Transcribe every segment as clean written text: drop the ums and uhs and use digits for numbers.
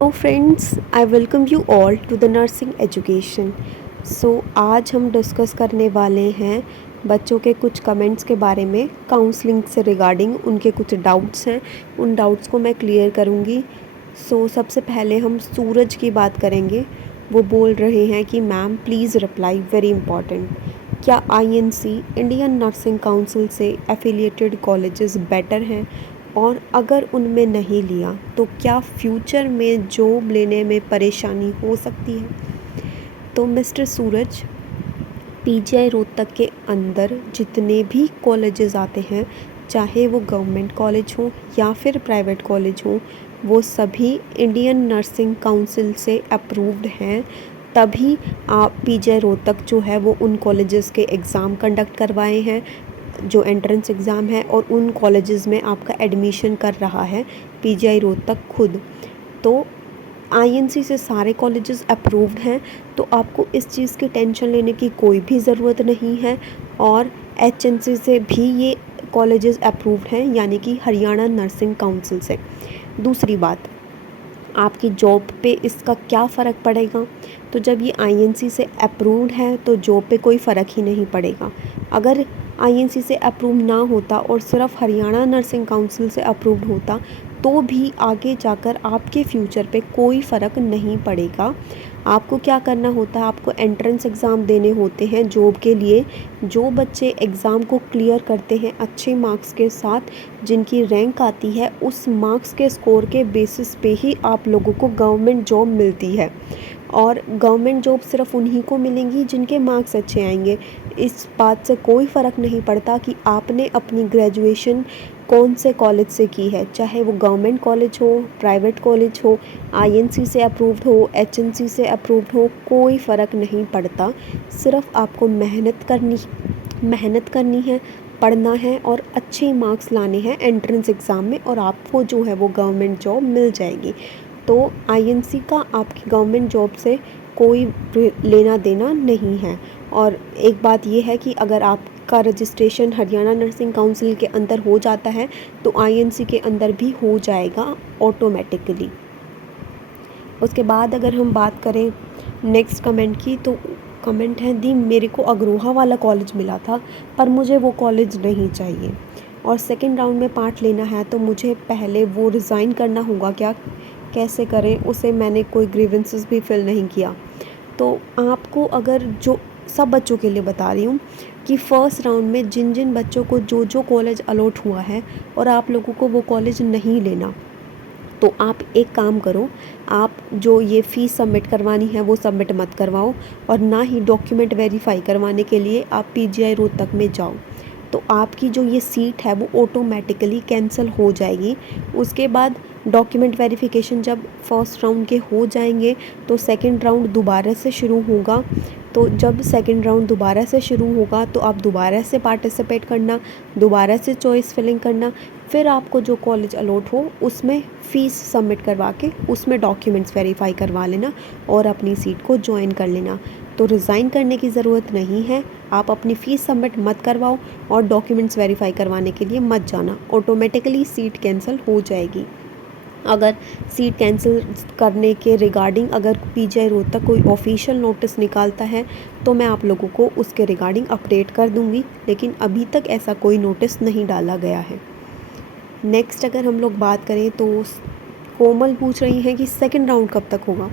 Hello friends, I welcome you all to the nursing education. आज हम discuss करने वाले हैं बच्चों के कुछ कमेंट्स के बारे में। काउंसलिंग से रिगार्डिंग उनके कुछ डाउट्स हैं, उन डाउट्स को मैं क्लियर करूँगी। सबसे पहले हम सूरज की बात करेंगे। वो बोल रहे हैं कि ma'am please reply, very important. क्या आईएनसी इंडियन नर्सिंग काउंसिल से एफिलिएटेड कॉलेजेस बेटर हैं, और अगर उनमें नहीं लिया तो क्या फ्यूचर में जॉब लेने में परेशानी हो सकती है? तो मिस्टर सूरज, पीजीआई रोहतक के अंदर जितने भी कॉलेजेस आते हैं, चाहे वो गवर्नमेंट कॉलेज हो या फिर प्राइवेट कॉलेज हो, वो सभी इंडियन नर्सिंग काउंसिल से अप्रूव्ड हैं। तभी आप पीजीआई रोहतक जो है वो उन कॉलेजेस के एग्ज़ाम कंडक्ट करवाए हैं, जो एंट्रेंस एग्ज़ाम है, और उन कॉलेजेस में आपका एडमिशन कर रहा है पीजीआई रोहतक खुद। तो आईएनसी से सारे कॉलेजेस अप्रूव्ड हैं, तो आपको इस चीज़ की टेंशन लेने की कोई भी ज़रूरत नहीं है। और एचएनसी से भी ये कॉलेजेस अप्रूव्ड हैं, यानी कि हरियाणा नर्सिंग काउंसिल से। दूसरी बात, आपकी जॉब पे इसका क्या फ़र्क पड़ेगा? तो जब ये आईएनसी से अप्रूव्ड है तो जॉब पे कोई फ़र्क ही नहीं पड़ेगा। अगर आईएनसी से अप्रूव ना होता और सिर्फ हरियाणा नर्सिंग काउंसिल से अप्रूव्ड होता, तो भी आगे जाकर आपके फ्यूचर पे कोई फ़र्क नहीं पड़ेगा। आपको क्या करना होता है, आपको एंट्रेंस एग्ज़ाम देने होते हैं जॉब के लिए। जो बच्चे एग्ज़ाम को क्लियर करते हैं अच्छे मार्क्स के साथ, जिनकी रैंक आती है, उस मार्क्स के स्कोर के बेसिस पे ही आप लोगों को गवर्नमेंट जॉब मिलती है। और गवर्नमेंट जॉब सिर्फ उन्हीं को मिलेंगी जिनके मार्क्स अच्छे आएंगे। इस बात से कोई फ़र्क नहीं पड़ता कि आपने अपनी ग्रेजुएशन कौन से कॉलेज से की है, चाहे वो गवर्नमेंट कॉलेज हो, प्राइवेट कॉलेज हो, आईएनसी से अप्रूव्ड हो, एचएनसी से अप्रूव्ड हो, कोई फ़र्क नहीं पड़ता। सिर्फ आपको मेहनत करनी है, पढ़ना है और अच्छे मार्क्स लाने हैं एंट्रेंस एग्ज़ाम में, और आपको जो है वो गवर्नमेंट जॉब मिल जाएगी। तो आईएनसी का आपकी गवर्नमेंट जॉब से कोई लेना देना नहीं है। और एक बात ये है कि अगर आपका रजिस्ट्रेशन हरियाणा नर्सिंग काउंसिल के अंदर हो जाता है तो आईएनसी के अंदर भी हो जाएगा ऑटोमेटिकली। उसके बाद अगर हम बात करें नेक्स्ट कमेंट की, तो कमेंट है दी मेरे को अग्रोहा वाला कॉलेज मिला था, पर मुझे वो कॉलेज नहीं चाहिए, और सेकंड राउंड में पार्ट लेना है, तो मुझे पहले वो रिज़ाइन करना होगा क्या, कैसे करें उसे? मैंने कोई ग्रीवेंसेस भी फिल नहीं किया। तो आपको, अगर जो सब बच्चों के लिए बता रही हूँ कि फ़र्स्ट राउंड में जिन जिन बच्चों को जो जो कॉलेज अलॉट हुआ है और आप लोगों को वो कॉलेज नहीं लेना, तो आप एक काम करो, आप जो ये फ़ीस सबमिट करवानी है वो सबमिट मत करवाओ, और ना ही डॉक्यूमेंट वेरीफाई करवाने के लिए आप पीजीआई रोहतक में जाओ। तो आपकी जो ये सीट है वो ऑटोमेटिकली कैंसिल हो जाएगी। उसके बाद डॉक्यूमेंट वेरिफिकेशन जब फर्स्ट राउंड के हो जाएंगे तो सेकंड राउंड दोबारा से शुरू होगा। तो जब सेकंड राउंड दोबारा से शुरू होगा तो आप दोबारा से पार्टिसिपेट करना, दोबारा से चॉइस फिलिंग करना, फिर आपको जो कॉलेज अलॉट हो उसमें फ़ीस सबमिट करवा के उसमें डॉक्यूमेंट्स वेरीफाई करवा लेना और अपनी सीट को ज्वाइन कर लेना। तो रिज़ाइन करने की ज़रूरत नहीं है, आप अपनी फ़ीस सबमिट मत करवाओ और डॉक्यूमेंट्स वेरीफाई करवाने के लिए मत जाना, ऑटोमेटिकली सीट कैंसिल हो जाएगी। अगर सीट कैंसिल करने के रिगार्डिंग अगर पीजीआई रोहतक कोई ऑफिशियल नोटिस निकालता है तो मैं आप लोगों को उसके रिगार्डिंग अपडेट कर दूंगी, लेकिन अभी तक ऐसा कोई नोटिस नहीं डाला गया है। नेक्स्ट अगर हम लोग बात करें तो कोमल पूछ रही हैं कि सेकंड राउंड कब तक होगा।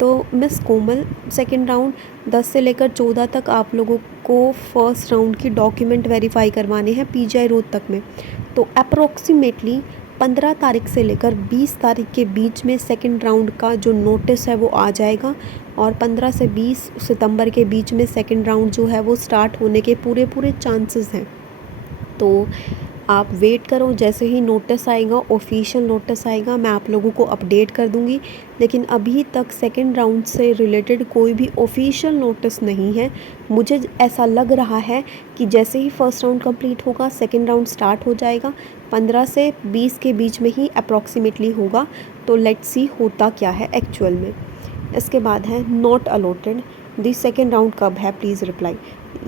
तो मिस कोमल, सेकंड राउंड 10 से लेकर 14 तक आप लोगों को फर्स्ट राउंड की डॉक्यूमेंट वेरीफाई करवाने हैं पीजीआई रोहतक में। तो अप्रोक्सीमेटली 15 तारीख से लेकर 20 तारीख के बीच में सेकंड राउंड का जो नोटिस है वो आ जाएगा, और 15 से 20 सितंबर के बीच में सेकंड राउंड जो है वो स्टार्ट होने के पूरे चांसेस हैं। तो आप वेट करो, जैसे ही नोटिस आएगा, ऑफिशियल नोटिस आएगा, मैं आप लोगों को अपडेट कर दूंगी। लेकिन अभी तक सेकंड राउंड से रिलेटेड कोई भी ऑफिशियल नोटिस नहीं है। मुझे ऐसा लग रहा है कि जैसे ही फर्स्ट राउंड कंप्लीट होगा सेकंड राउंड स्टार्ट हो जाएगा, 15 से 20 के बीच में ही अप्रॉक्सीमेटली होगा। तो लेट्स सी होता क्या है एक्चुअल में। इसके बाद है not allotted, the second round कब है, प्लीज़ रिप्लाई।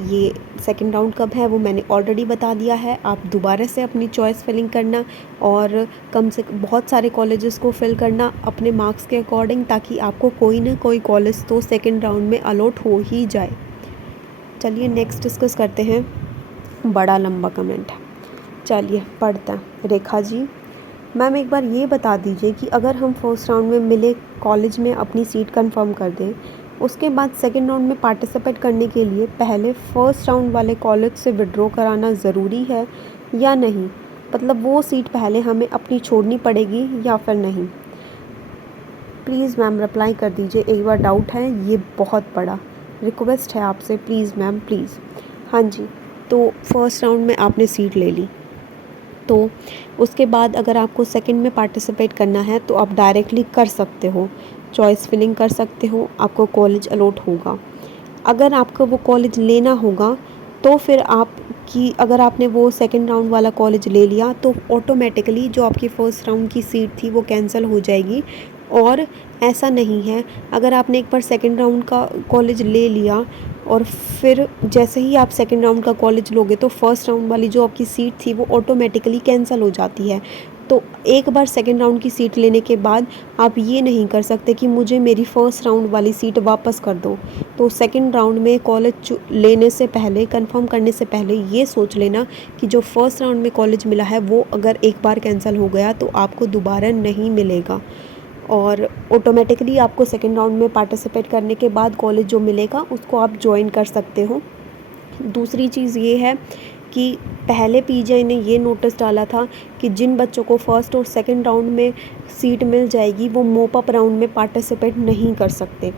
ये सेकंड राउंड कब है वो मैंने ऑलरेडी बता दिया है। आप दोबारा से अपनी चॉइस फिलिंग करना और कम से बहुत सारे कॉलेजेस को फिल करना अपने मार्क्स के अकॉर्डिंग, ताकि आपको कोई ना कोई कॉलेज तो सेकंड राउंड में अलॉट हो ही जाए। चलिए नेक्स्ट डिस्कस करते हैं। बड़ा लंबा कमेंट है, चलिए पढ़ते हैं। रेखा जी, मैम एक बार ये बता दीजिए कि अगर हम फर्स्ट राउंड में मिले कॉलेज में अपनी सीट कंफर्म कर दें, उसके बाद सेकंड राउंड में पार्टिसिपेट करने के लिए पहले फर्स्ट राउंड वाले कॉलेज से विड्रॉ कराना ज़रूरी है या नहीं? मतलब वो सीट पहले हमें अपनी छोड़नी पड़ेगी या फिर नहीं? प्लीज़ मैम रिप्लाई कर दीजिए, एक बार डाउट है, ये बहुत बड़ा रिक्वेस्ट है आपसे, प्लीज़ मैम प्लीज़। हाँ जी, तो फर्स्ट राउंड में आपने सीट ले ली, तो उसके बाद अगर आपको सेकंड में पार्टिसिपेट करना है तो आप डायरेक्टली कर सकते हो, चॉइस फिलिंग कर सकते हो, आपको कॉलेज अलॉट होगा। अगर आपको वो कॉलेज लेना होगा तो फिर आपकी, अगर आपने वो सेकंड राउंड वाला कॉलेज ले लिया तो ऑटोमेटिकली जो आपकी फ़र्स्ट राउंड की सीट थी वो कैंसिल हो जाएगी। और ऐसा नहीं है, अगर आपने एक बार सेकंड राउंड का कॉलेज ले लिया और फिर जैसे ही आप सेकंड राउंड का कॉलेज लोगे तो फर्स्ट राउंड वाली जो आपकी सीट थी वो ऑटोमेटिकली कैंसिल हो जाती है। तो एक बार सेकंड राउंड की सीट लेने के बाद आप ये नहीं कर सकते कि मुझे मेरी फ़र्स्ट राउंड वाली सीट वापस कर दो। तो सेकंड राउंड में कॉलेज लेने से पहले, कंफर्म करने से पहले ये सोच लेना कि जो फर्स्ट राउंड में कॉलेज मिला है वो अगर एक बार कैंसिल हो गया तो आपको दोबारा नहीं मिलेगा, और ऑटोमेटिकली आपको सेकंड राउंड में पार्टिसिपेट करने के बाद कॉलेज जो मिलेगा उसको आप ज्वाइन कर सकते हो। दूसरी चीज़ ये है कि पहले पीजीआई ने ये नोटिस डाला था कि जिन बच्चों को फर्स्ट और सेकंड राउंड में सीट मिल जाएगी वो मोप अप राउंड में पार्टिसिपेट नहीं कर सकते।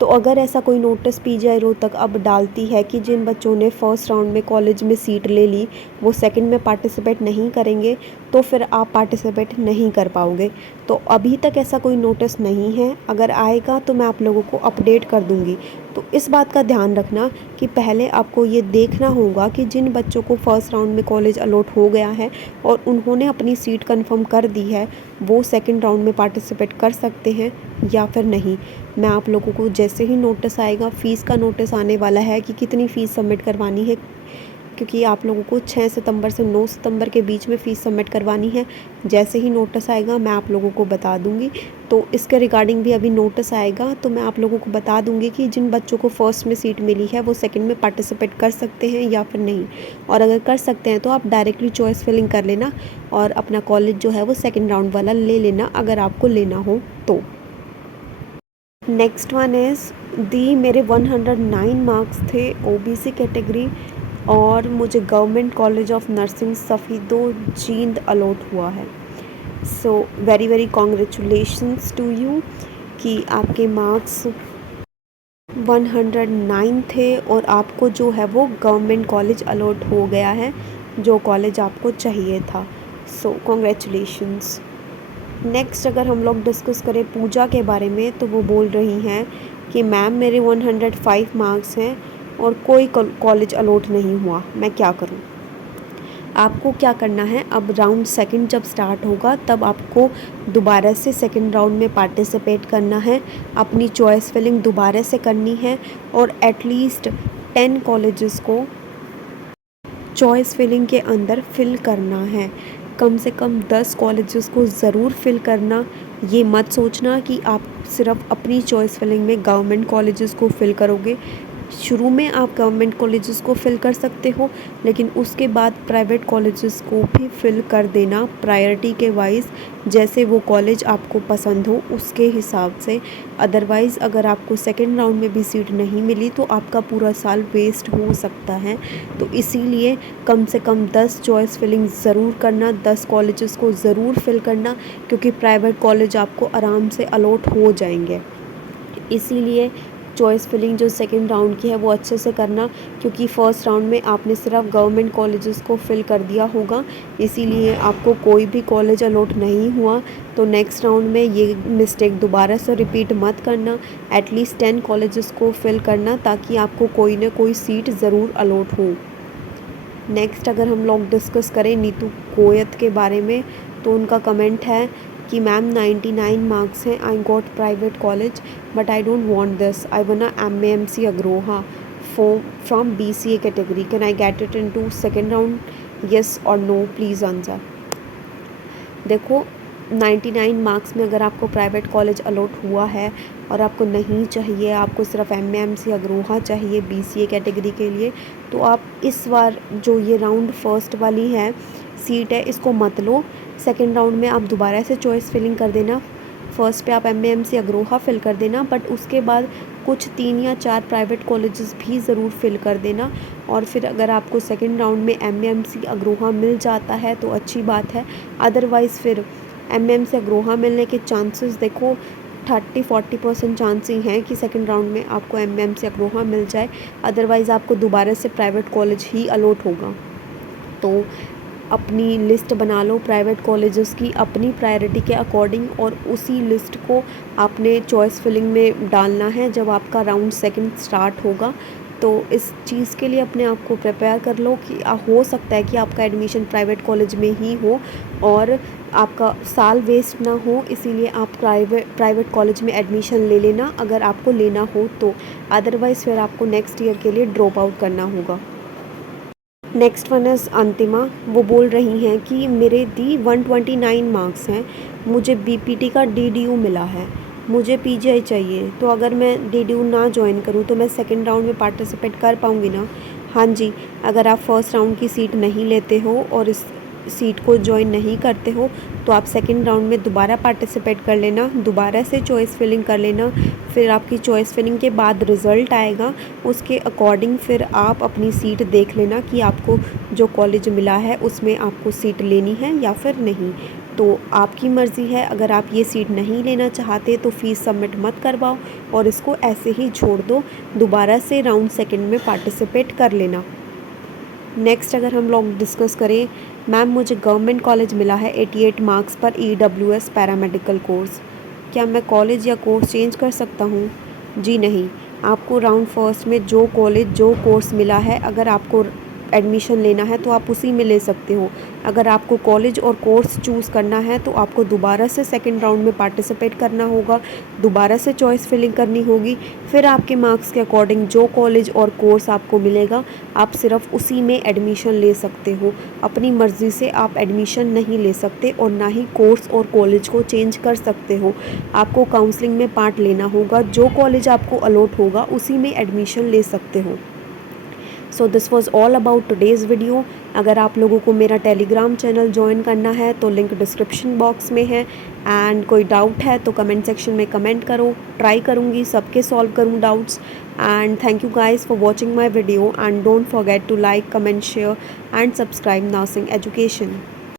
तो अगर ऐसा कोई नोटिस पीजीआई रोहतक अब डालती है कि जिन बच्चों ने फर्स्ट राउंड में कॉलेज में सीट ले ली वो सेकंड में पार्टिसिपेट नहीं करेंगे, तो फिर आप पार्टिसिपेट नहीं कर पाओगे। तो अभी तक ऐसा कोई नोटिस नहीं है, अगर आएगा तो मैं आप लोगों को अपडेट कर दूँगी। तो इस बात का ध्यान रखना कि पहले आपको ये देखना होगा कि जिन बच्चों को फर्स्ट राउंड में कॉलेज अलॉट हो गया है और उन्होंने अपनी सीट कंफर्म कर दी है, वो सेकंड राउंड में पार्टिसिपेट कर सकते हैं या फिर नहीं। मैं आप लोगों को जैसे ही नोटिस आएगा, फ़ीस का नोटिस आने वाला है कि कितनी फ़ीस सबमिट करवानी है, क्योंकि आप लोगों को 6 सितंबर से 9 सितंबर के बीच में फ़ीस सबमिट करवानी है। जैसे ही नोटिस आएगा मैं आप लोगों को बता दूंगी। तो इसके रिगार्डिंग भी अभी नोटिस आएगा तो मैं आप लोगों को बता दूंगी कि जिन बच्चों को फर्स्ट में सीट मिली है वो सेकंड में पार्टिसिपेट कर सकते हैं या फिर नहीं। और अगर कर सकते हैं तो आप डायरेक्टली चॉइस फिलिंग कर लेना और अपना कॉलेज जो है वो सेकेंड राउंड वाला ले लेना अगर आपको लेना हो तो। नेक्स्ट वन इज़ दी, मेरे 109 मार्क्स थे ओबीसी कैटेगरी और मुझे government college of nursing Safidon Jind allot हुआ है। So very very congratulations to you कि आपके मार्क्स 109 थे और आपको जो है वो गवर्नमेंट कॉलेज अलॉट हो गया है, जो कॉलेज आपको चाहिए था। सो कॉन्ग्रेचुलेशंस। नेक्स्ट अगर हम लोग डिस्कस करें पूजा के बारे में तो वो बोल रही हैं कि मैम मेरे 105 मार्क्स हैं और कोई कॉलेज अलॉट नहीं हुआ, मैं क्या करूं? आपको क्या करना है, अब राउंड सेकंड जब स्टार्ट होगा तब आपको दोबारा से सेकंड राउंड में पार्टिसिपेट करना है, अपनी चॉइस फिलिंग दोबारा से करनी है और एटलीस्ट 10 कॉलेजेस को चॉइस फिलिंग के अंदर फिल करना है। कम से कम 10 कॉलेजेस को ज़रूर फिल करना। ये मत सोचना कि आप सिर्फ अपनी चॉइस फिलिंग में गवर्नमेंट कॉलेजेस को फिल करोगे। शुरू में आप गवर्नमेंट कॉलेजेस को फिल कर सकते हो, लेकिन उसके बाद प्राइवेट कॉलेजेस को भी फिल कर देना प्रायोरिटी के वाइज, जैसे वो कॉलेज आपको पसंद हो उसके हिसाब से। अदरवाइज़ अगर आपको सेकेंड राउंड में भी सीट नहीं मिली तो आपका पूरा साल वेस्ट हो सकता है। तो इसीलिए कम से कम 10 चॉइस फिलिंग ज़रूर करना, 10 कॉलेजेस को ज़रूर फिल करना, क्योंकि प्राइवेट कॉलेज आपको आराम से अलॉट हो जाएंगे। इसीलिए चॉइस फिलिंग जो सेकंड राउंड की है वो अच्छे से करना, क्योंकि फ़र्स्ट राउंड में आपने सिर्फ गवर्नमेंट कॉलेजेस को फिल कर दिया होगा, इसीलिए आपको कोई भी कॉलेज अलॉट नहीं हुआ। तो नेक्स्ट राउंड में ये मिस्टेक दोबारा से रिपीट मत करना, एटलीस्ट 10 कॉलेजेस को फिल करना ताकि आपको कोई ना कोई सीट ज़रूर अलॉट हो। नेक्स्ट अगर हम लोग डिस्कस करें नीतू कोयत के बारे में तो उनका कमेंट है कि मैम 99 मार्क्स हैं, I got private college but I don't want this, I want MMC Agroha, from BCA category. Can I get it into second round? Yes or no? Please answer. देखो 99 मार्क्स में अगर आपको private college allot हुआ है और आपको नहीं चाहिए, आपको सिर्फ MAMC अग्रोहा चाहिए BCA कैटेगरी के लिए, तो आप इस बार जो ये राउंड फर्स्ट वाली है सीट है इसको मत लो। सेकेंड राउंड में आप दोबारा से चॉइस फिलिंग कर देना। फर्स्ट पे आप MAMC अग्रोहा फिल कर देना, बट उसके बाद कुछ 3 या 4 प्राइवेट कॉलेजेस भी ज़रूर फिल कर देना। और फिर अगर आपको सेकेंड राउंड में MAMC अग्रोहा मिल जाता है तो अच्छी बात है, अदरवाइज़ फिर MAMC अग्रोहा मिलने के चांसेस देखो 30-40% चांस ही हैं कि सेकेंड राउंड में आपको MAMC अग्रोहा मिल जाए, अदरवाइज़ आपको दोबारा से प्राइवेट कॉलेज ही अलॉट होगा। तो अपनी लिस्ट बना लो प्राइवेट कॉलेजेस की अपनी प्रायोरिटी के अकॉर्डिंग, और उसी लिस्ट को आपने चॉइस फिलिंग में डालना है जब आपका राउंड सेकंड स्टार्ट होगा। तो इस चीज़ के लिए अपने आप को प्रिपेयर कर लो कि हो सकता है कि आपका एडमिशन प्राइवेट कॉलेज में ही हो और आपका साल वेस्ट ना हो, इसीलिए आप प्राइवेट कॉलेज में एडमिशन ले लेना अगर आपको लेना हो तो, अदरवाइज़ फिर आपको नेक्स्ट ईयर के लिए ड्रॉप आउट करना होगा। नेक्स्ट वन इज़ अंतिमा। वो बोल रही हैं कि मेरे दी 129 मार्क्स हैं, मुझे BPT का DDU मिला है, मुझे PGI चाहिए, तो अगर मैं DDU ना ज्वाइन करूँ तो मैं सेकेंड राउंड में पार्टिसिपेट कर पाऊँगी ना? हाँ जी, अगर आप फर्स्ट राउंड की सीट नहीं लेते हो और इस सीट को ज्वाइन नहीं करते हो तो आप सेकेंड राउंड में दोबारा पार्टिसिपेट कर लेना, दोबारा से चॉइस फिलिंग कर लेना। फिर आपकी चॉइस फिलिंग के बाद रिज़ल्ट आएगा, उसके अकॉर्डिंग फिर आप अपनी सीट देख लेना कि आपको जो कॉलेज मिला है उसमें आपको सीट लेनी है या फिर नहीं। तो आपकी मर्ज़ी है, अगर आप ये सीट नहीं लेना चाहते तो फ़ीस सबमिट मत करवाओ और इसको ऐसे ही छोड़ दो, दोबारा से राउंड सेकेंड में पार्टिसिपेट कर लेना। नेक्स्ट अगर हम लोग डिस्कस करें, मैम मुझे गवर्नमेंट कॉलेज मिला है 88 मार्क्स पर EWS पैरामेडिकल कोर्स, क्या मैं कॉलेज या कोर्स चेंज कर सकता हूँ? जी नहीं, आपको राउंड फर्स्ट में जो कॉलेज जो कोर्स मिला है अगर आपको एडमिशन लेना है तो आप उसी में ले सकते हो। अगर आपको कॉलेज और कोर्स चूज़ करना है तो आपको दोबारा से सेकंड राउंड में पार्टिसिपेट करना होगा, दोबारा से चॉइस फिलिंग करनी होगी, फिर आपके मार्क्स के अकॉर्डिंग जो कॉलेज और कोर्स आपको मिलेगा आप सिर्फ उसी में एडमिशन ले सकते हो। अपनी मर्ज़ी से आप एडमिशन नहीं ले सकते और ना ही कोर्स और कॉलेज को चेंज कर सकते हो। आपको काउंसलिंग में पार्ट लेना होगा, जो कॉलेज आपको अलॉट होगा उसी में एडमिशन ले सकते हो। So this was all about today's video. अगर आप लोगों को मेरा टेलीग्राम चैनल ज्वाइन करना है तो लिंक डिस्क्रिप्शन बॉक्स में है, एंड कोई डाउट है तो कमेंट सेक्शन में कमेंट करो, ट्राई करूँगी सबके सॉल्व करूँ doubts. And thank you guys for watching my video, and don't forget to like, comment, share and subscribe nursing education.